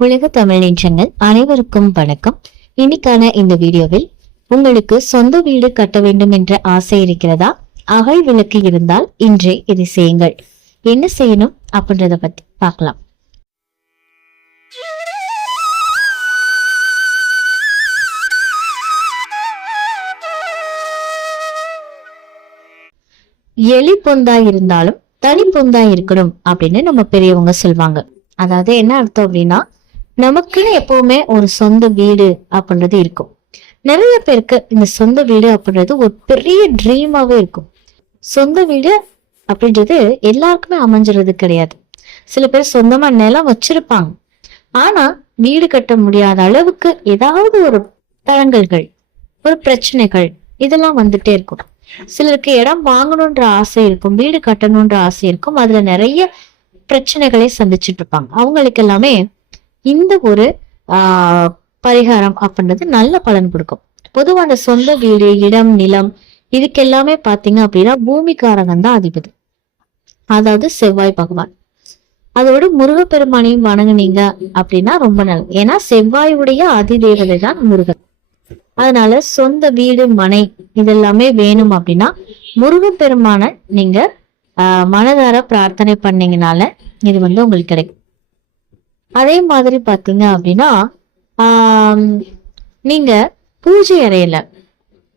உலக தமிழ் நெஞ்சங்கள் அனைவருக்கும் வணக்கம். இன்னைக்கான இந்த வீடியோவில் உங்களுக்கு சொந்த வீடு கட்ட வேண்டும் என்ற ஆசை இருக்கிறதா? அகல் விளக்கு இருந்தால் இன்றே இதை செய்யுங்கள். என்ன செய்யணும் அப்படின்றத பத்தி பார்க்கலாம். எலி பொந்தா இருந்தாலும் தனி பொந்தா இருக்கணும் அப்படின்னு நம்ம பெரியவங்க சொல்லுவாங்க அதாவது என்ன அர்த்தம் அப்படின்னா நமக்குன்னு எப்பவுமே ஒரு சொந்த வீடு அப்படின்றது இருக்கும். நிறைய பேருக்கு இந்த சொந்த வீடு அப்படின்றது ஒரு பெரிய ட்ரீமாவே இருக்கும். சொந்த வீடு அப்படின்றது எல்லாருக்குமே அமைஞ்சிறது கிடையாது. சில பேர் சொந்தமா நிலம் வச்சிருப்பாங்க. ஆனா வீடு கட்ட முடியாத அளவுக்கு ஏதாவது ஒரு தடங்கல்கள் ஒரு பிரச்சனைகள் இதெல்லாம் வந்துட்டே இருக்கும். சிலருக்கு இடம் வாங்கணுன்ற ஆசை இருக்கும் வீடு கட்டணுன்ற ஆசை இருக்கும். அதுல நிறைய பிரச்சனைகளை சந்திச்சுட்டு இருப்பாங்க. அவங்களுக்கு எல்லாமே இந்த ஒரு ஆஹ் பரிகாரம் அப்படின்றது நல்ல பலன் கொடுக்கும். பொதுவாக அந்த சொந்த வீடு இடம் நிலம் இதுக்கு எல்லாமே பாத்தீங்க அப்படின்னா பூமிக்காரகன் தான் அதிபதி. அதாவது செவ்வாய் பகவான். அதோட முருகப்பெருமானையும் வணங்குனீங்க அப்படின்னா ரொம்ப நல்லது. ஏன்னா செவ்வாயுடைய அதிதேவதை தான் முருகன். அதனால சொந்த வீடு மனை இதெல்லாமே வேணும் அப்படின்னா முருகப்பெருமான நீங்க மனதார பிரார்த்தனை பண்ணீங்கனால இது வந்து உங்களுக்கு கிடைக்கும். அதே மாதிரி பார்த்தீங்க அப்படின்னா நீங்க பூஜை அறையில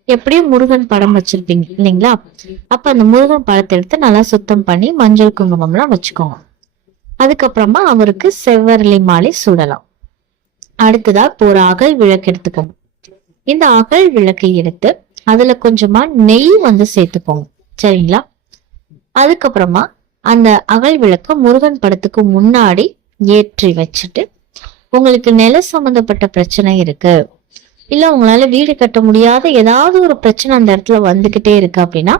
எப்படியும் முருகன் படம் வச்சிருப்பீங்க இல்லைங்களா? அப்ப அந்த முருகன் படத்தை எடுத்து நல்லா சுத்தம் பண்ணி மஞ்சள் குங்குமம்லாம் வச்சுக்கோங்க. அதுக்கப்புறமா அவருக்கு செவ்வரளி மாலை சூடலாம். அடுத்ததா இப்போ ஒரு அகல் விளக்கு எடுத்துக்கோங்க. இந்த அகல் விளக்கை எடுத்து அதுல கொஞ்சமா நெய் வந்து சேர்த்துக்கோங்க. சரிங்களா? அதுக்கப்புறமா அந்த அகல் விளக்க முருகன் படத்துக்கு முன்னாடி ஏற்றி வச்சுட்டு உங்களுக்கு நில சம்பந்தப்பட்ட பிரச்சனை இருக்கு இல்ல உங்களால வீடு கட்ட முடியாத ஏதாவது ஒரு பிரச்சனை அந்த இடத்துல வந்துகிட்டே இருக்கு அப்படின்னா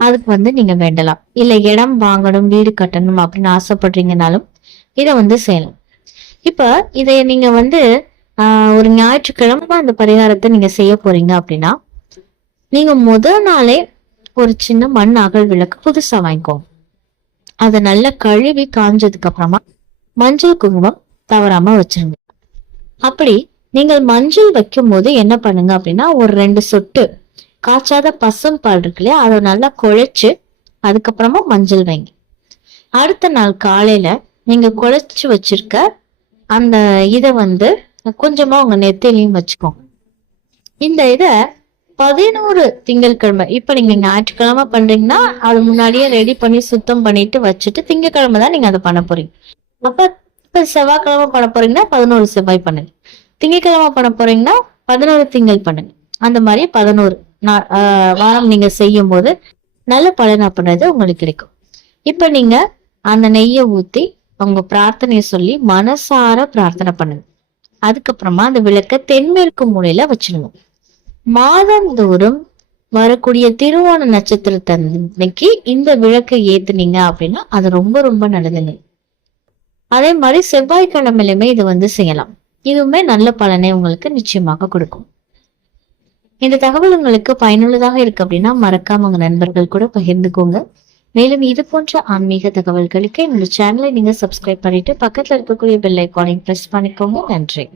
அதுக்கு வந்து நீங்க வேண்டலாம். இல்ல இடம் வாங்கணும் வீடு கட்டணும் அப்படின்னு ஆசைப்படுறீங்கனாலும் இதை வந்து செய்யலாம். இப்ப இதை நீங்க வந்து ஒரு ஞாயிற்றுக்கிழமை அந்த பரிகாரத்தை நீங்க செய்ய போறீங்க அப்படின்னா நீங்க முதல் நாளே ஒரு சின்ன மண் அகல் விளக்கு புதுசா வாங்கிக்கோங்க. அதை நல்லா கழுவி காஞ்சதுக்கு அப்புறமா மஞ்சள் குங்குமம் தவறாம வச்சிருங்க. அப்படி நீங்கள் மஞ்சள் வைக்கும் போது என்ன பண்ணுங்க அப்படின்னா ஒரு ரெண்டு சொட்டு காய்ச்சாத பசும் பால் இருக்கு இல்லையா அதை நல்லா குழைச்சு அதுக்கப்புறமா மஞ்சள் வைங்க. அடுத்த நாள் காலையில நீங்க குழைச்சு வச்சிருக்க அந்த இதை வந்து கொஞ்சமா உங்க நெத்திலையும் வச்சுக்கோங்க. இந்த இதை பதினோரு திங்கட்கிழமை. இப்ப நீங்க ஞாயிற்றுக்கிழமை பண்றீங்கன்னா அது முன்னாடியே ரெடி பண்ணி சுத்தம் பண்ணிட்டு வச்சுட்டு திங்கட்கிழமை தான் நீங்க அதை பண்ண போறீங்க. அப்ப இப்ப செவ்வாய்க்கிழமை பண்ண போறீங்கன்னா பதினோரு செவ்வாய் பண்ணுங்க. திங்கட்கிழமை பண்ண போறீங்கன்னா பதினோரு திங்கள் பண்ணுங்க. அந்த மாதிரி பதினோரு நா- ஆஹ் வாரம் நீங்க செய்யும் போது நல்ல பலன் அப்படின்றது உங்களுக்கு கிடைக்கும். இப்ப நீங்க அந்த நெய்யை ஊத்தி உங்க பிரார்த்தனையை சொல்லி மனசார பிரார்த்தனை பண்ணுங்க. அதுக்கப்புறமா அந்த விளக்க தென்மேற்கு மூலையில வச்சிருங்க. மாதந்தோறும் வரக்கூடிய திருவோண நட்சத்திரத்தன்னைக்கு இந்த விளக்கை ஏத்துனீங்க அப்படின்னா அது ரொம்ப ரொம்ப நல்லதுங்க. அதே மாதிரி செவ்வாய்க்கிழமையிலுமே இது வந்து செய்யலாம். இதுவுமே நல்ல பலனை உங்களுக்கு நிச்சயமாக கொடுக்கும். இந்த தகவல் உங்களுக்கு பயனுள்ளதாக இருக்கு அப்படின்னா மறக்காம உங்க நண்பர்கள் கூட பகிர்ந்துக்கோங்க. மேலும் இது போன்ற ஆன்மீக தகவல்களுக்கு என்னோட சேனலை நீங்க சப்ஸ்கிரைப் பண்ணிட்டு பக்கத்துல இருக்கக்கூடிய பெல் ஐக்கானையும் பிரஸ் பண்ணிக்கோங்க. நன்றி.